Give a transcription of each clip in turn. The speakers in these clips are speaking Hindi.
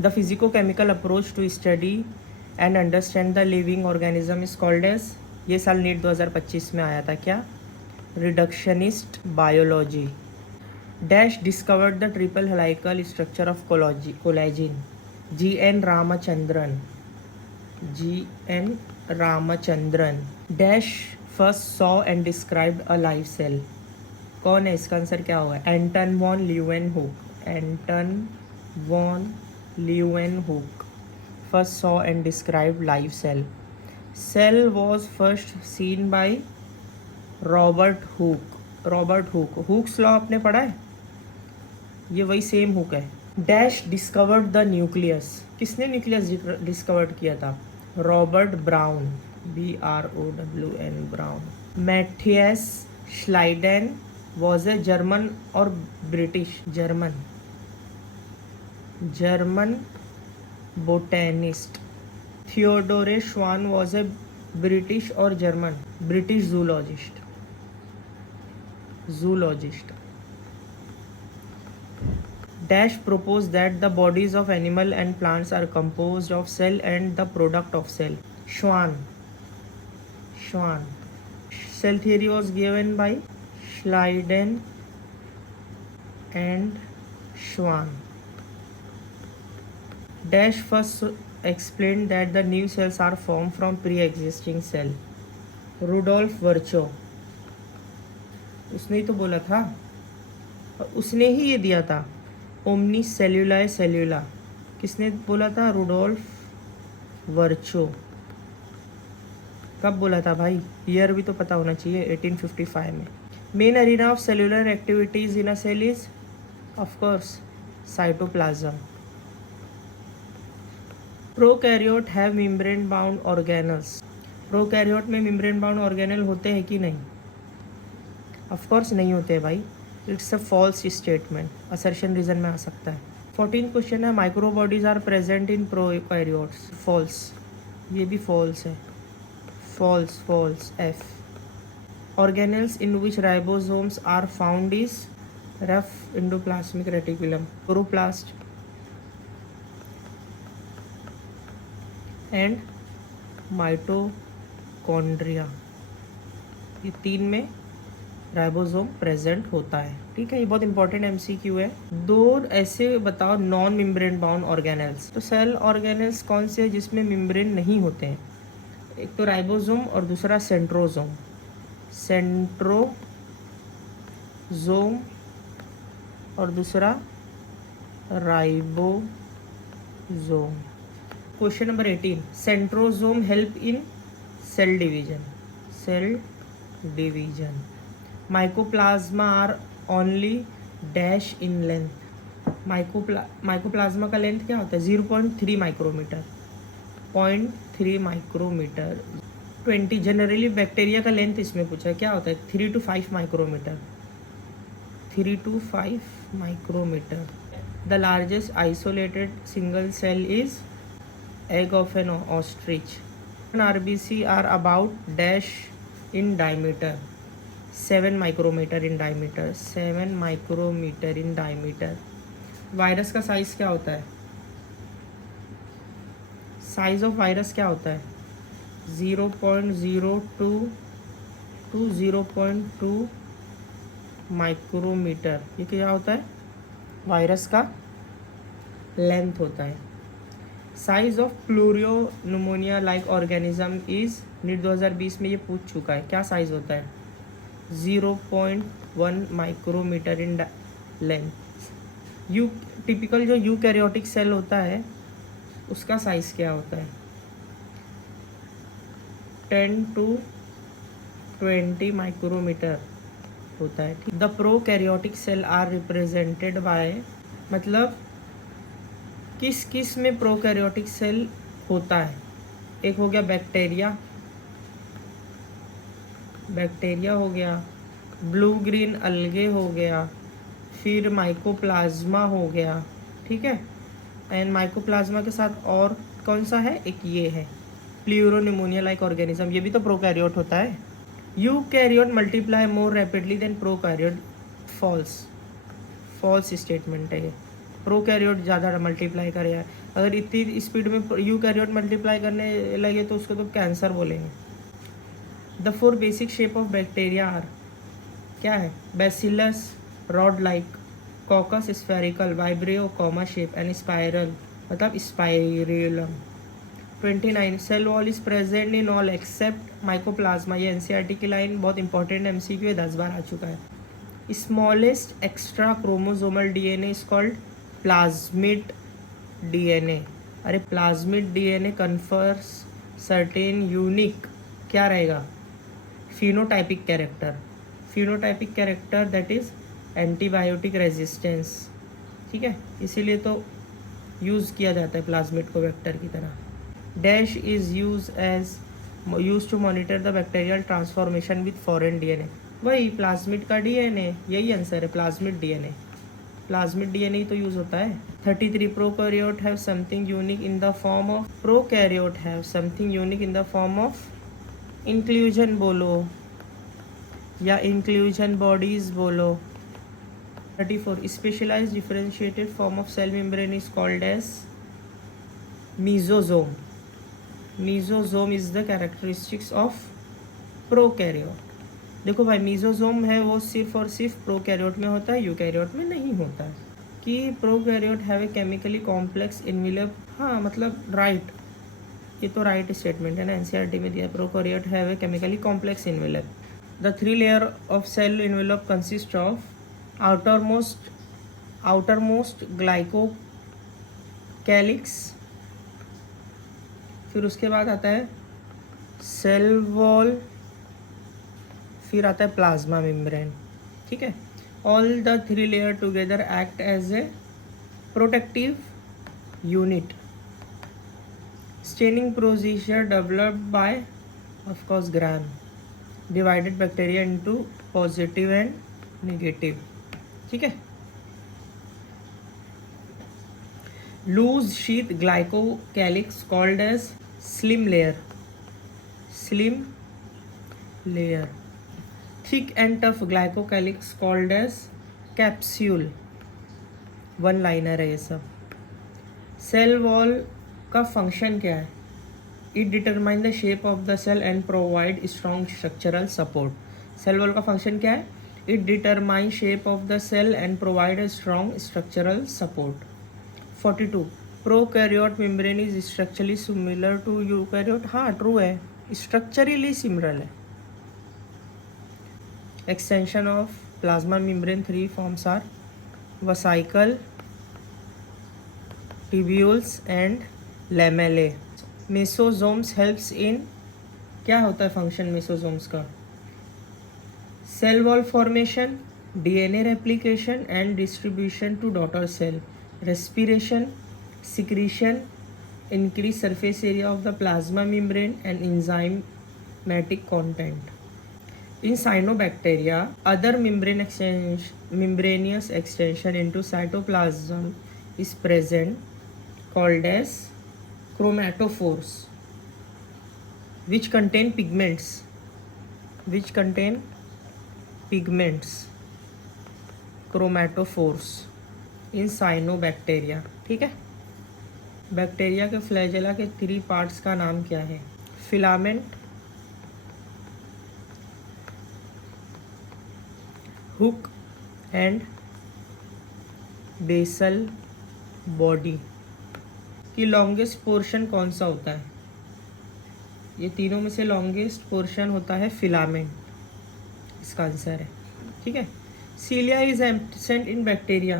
The physico-chemical approach to study and understand the living organism is called as, ये साल नीट 2025 में आया था क्या, reductionist biology. Dash discovered the triple helical structure of collagen, GN. Ramachandran, GN. Ramachandran. Dash first saw and described a live cell, कौन है, इसका आंसर क्या होगा, Anton von Leeuwenhoek, Anton von Leeuwenhoek first saw and described live cell. Cell was first seen by Robert Hooke, Robert hook, hooks law आपने पढ़ा है, ये वही सेम हुक है। डैश डिस्कवर्ड द न्यूक्लियस, किसने न्यूक्लियस डिस्कवर्ड किया था, Robert Brown, BROWN Brown. Matthias Schleiden was a German और British, German botanist. Theodor Schwann was a British और German, British zoologist. Dash proposed that the bodies of animal and plants are composed of cell and the product of cell, Schwann. Cell theory was given by Schleiden and Schwann. Dash first explained that the new cells are formed from pre-existing cell, Rudolf Virchow. उसने ही तो बोला था, उसने ही ये दिया था, ओमनी सेल्यूलाए सेल्यूला, किसने बोला था, रुडोल्फ वर्चो। कब बोला था भाई, ईयर भी तो पता होना चाहिए, 1855 में। Main arena of cellular activities in a cell is of course cytoplasm. Prokaryote have membrane bound organelles, prokaryote में मेम्ब्रेन बाउंड ऑर्गेनल होते हैं कि नहीं, ऑफ कोर्स नहीं होते भाई, it's a false statement, assertion reason में आ सकता है। 14 क्वेश्चन है, micro bodies are present in prokaryotes, false, ये भी फॉल्स है, false F. Organelles in which ribosomes are found is rough endoplasmic reticulum, chloroplast and mitochondria, ये 3 में राइबोसोम प्रेजेंट होता है, ठीक है, ये बहुत इंपॉर्टेंट MCQ है। दो ऐसे बताओ नॉन मेम्ब्रेन बाउंड ऑर्गेनल्स, तो सेल ऑर्गेनल्स कौन से हैं जिसमें मेम्ब्रेन नहीं होते हैं, एक तो राइबोसोम और दूसरा सेंट्रोसोम, और दूसरा ribosome. Question number 18, centrosome help in cell division. Mycoplasma are only dash in length, mycoplasma का लेंथ क्या होता है, 0.3 माइक्रोमीटर, 0.3 माइक्रोमीटर। 20 जनरली बैक्टीरिया का लेंथ इसमें पूछा है, क्या होता है, 3 to 5 micrometre, 3 to 5 micrometre. The largest isolated single cell is egg of an ostrich. RBC are about dash in diameter, 7 micrometre in diameter, 7 micrometre in diameter. Virus का साइज क्या होता है, साइज ऑफ वायरस क्या होता है, 0.02 to 0.2 माइक्रोमीटर, ये क्या होता है, वायरस का लेंथ होता है। Size of pleuropneumonia like organism is, NEET 2020 में ये पूछ चुका है, क्या साइज होता है, 0.1 माइक्रोमीटर इन लेंथ। टिपिकल जो यूकैरियोटिक सेल होता है उसका साइज क्या होता है, 10 to 20 माइक्रोमीटर होता है। The prokaryotic cell are represented by, मतलब किस किस में प्रोकैरियोटिक सेल होता है, एक हो गया बैक्टीरिया हो गया, ब्लू ग्रीन अलगे हो गया, फिर माइकोप्लाज्मा हो गया, ठीक है, एंड माइकोप्लाज्मा के साथ और कौन सा है, एक ये है प्लूरोनिमोनिया लाइक ऑर्गेनिज्म, ये भी तो प्रोकैरियोट होता है। Eukaryote multiply more rapidly than prokaryote, false statement है ये। प्रोकैरियोट ज़्यादा मल्टीप्लाई करे यार, अगर इतनी स्पीड में यूकैरियोट मल्टीप्लाई करने लगे तो उसको तो कैंसर बोलेंगे। The 4 basic shape of bacteria are, क्या है? Bacillus rod like, coccus spherical, vibrio comma shape and spiral मतलब spirillum. 29 cell wall is present in all except mycoplasma. ये एनसीईआरटी की लाइन बहुत इंपॉर्टेंट एमसीक्यू है, 10 बार आ चुका है। Smallest extra chromosomal DNA is called plasmid DNA. अरे plasmid DNA confers certain unique, क्या रहेगा? Phenotypic character that is antibiotic resistance. ठीक है, इसीलिए तो यूज़ किया जाता है प्लाज्मिड को वेक्टर की तरह। Dash is use to monitor the bacterial transformation with foreign DNA. वही प्लाज्मिड का डीएनए, यही आंसर है, प्लाज्मिड डीएनए ही तो यूज होता है। 33 prokaryote have something unique in the form of inclusion बोलो या इंक्लूजन बॉडीज बोलो। 34 specialised differentiated form of cell membrane is called as mesosome. Mesosome is the characteristics of prokaryote. देखो भाई, मीजोजोम है वो सिर्फ और सिर्फ प्रोकैरियोट में होता है, यूकैरियोट में नहीं होता है। कि prokaryote have a chemically complex envelope, हाँ मतलब राइट, ये तो राइट स्टेटमेंट है ना, एनसीईआरटी में दिया। Prokaryote have a chemically complex envelope. The 3 layer of cell envelope consist of outermost glycocalyx, फिर उसके बाद आता है सेल वॉल, फिर आता है प्लाज्मा मेम्ब्रेन। ठीक है, all the 3 layer together act as a protective unit. Staining procedure developed by of course Gram divided bacteria into positive and negative. ठीक है, loose sheath glycocalyx called as slime layer. Thick and tough glycocalyx called as capsule. One liner है ये सब। सेल वॉल का फंक्शन क्या है? It determine the shape of the cell and provide strong structural support. Cell wall का फंक्शन क्या है? It determines shape of the cell and provide a strong structural support. 42 prokaryote membrane is structurally similar to eukaryote। हाँ ट्रू है, स्ट्रक्चरली सिमिलर है। Extension of plasma membrane 3 forms are vesicle, tubules and lamellae. Mesosomes helps in, क्या होता है फंक्शन मेसोजोम्स का? Cell wall formation, DNA replication and distribution to daughter cell, respiration, secretion, increase surface area of the plasma membrane and enzymatic content. In cyanobacteria, other membranous extension into cytoplasm is present called as chromatophores, which contain pigments. Chromatophores in cyanobacteria। ठीक है, बैक्टीरिया के फ्लैजेला के 3 पार्ट्स का नाम क्या है? Filament, hook and basal body. की लॉन्गेस्ट पोर्शन कौन सा होता है? ये तीनों में से लॉन्गेस्ट पोर्शन होता है फिलामेंट, इसका आंसर है। ठीक है, cilia is absent in bacteria,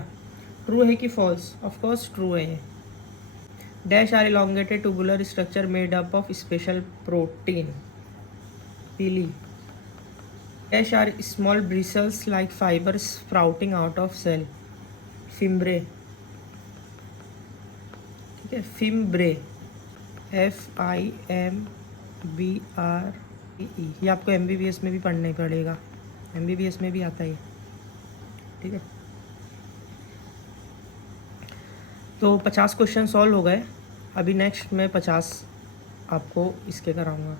true है कि फॉल्स? ऑफ कोर्स ट्रू है ये। Dash are elongated tubular structure made up of special protein, pili. Dash are small bristles like fibres sprouting out of cell, fimbriae. ठीक है, फिम्ब्रे, FIMBRE। ये आपको MBBS में भी पढ़ना ही पड़ेगा, MBBS में भी आता है। ठीक है, तो 50 क्वेश्चन सॉल्व हो गए। अभी नेक्स्ट मैं 50 आपको इसके कराऊंगा।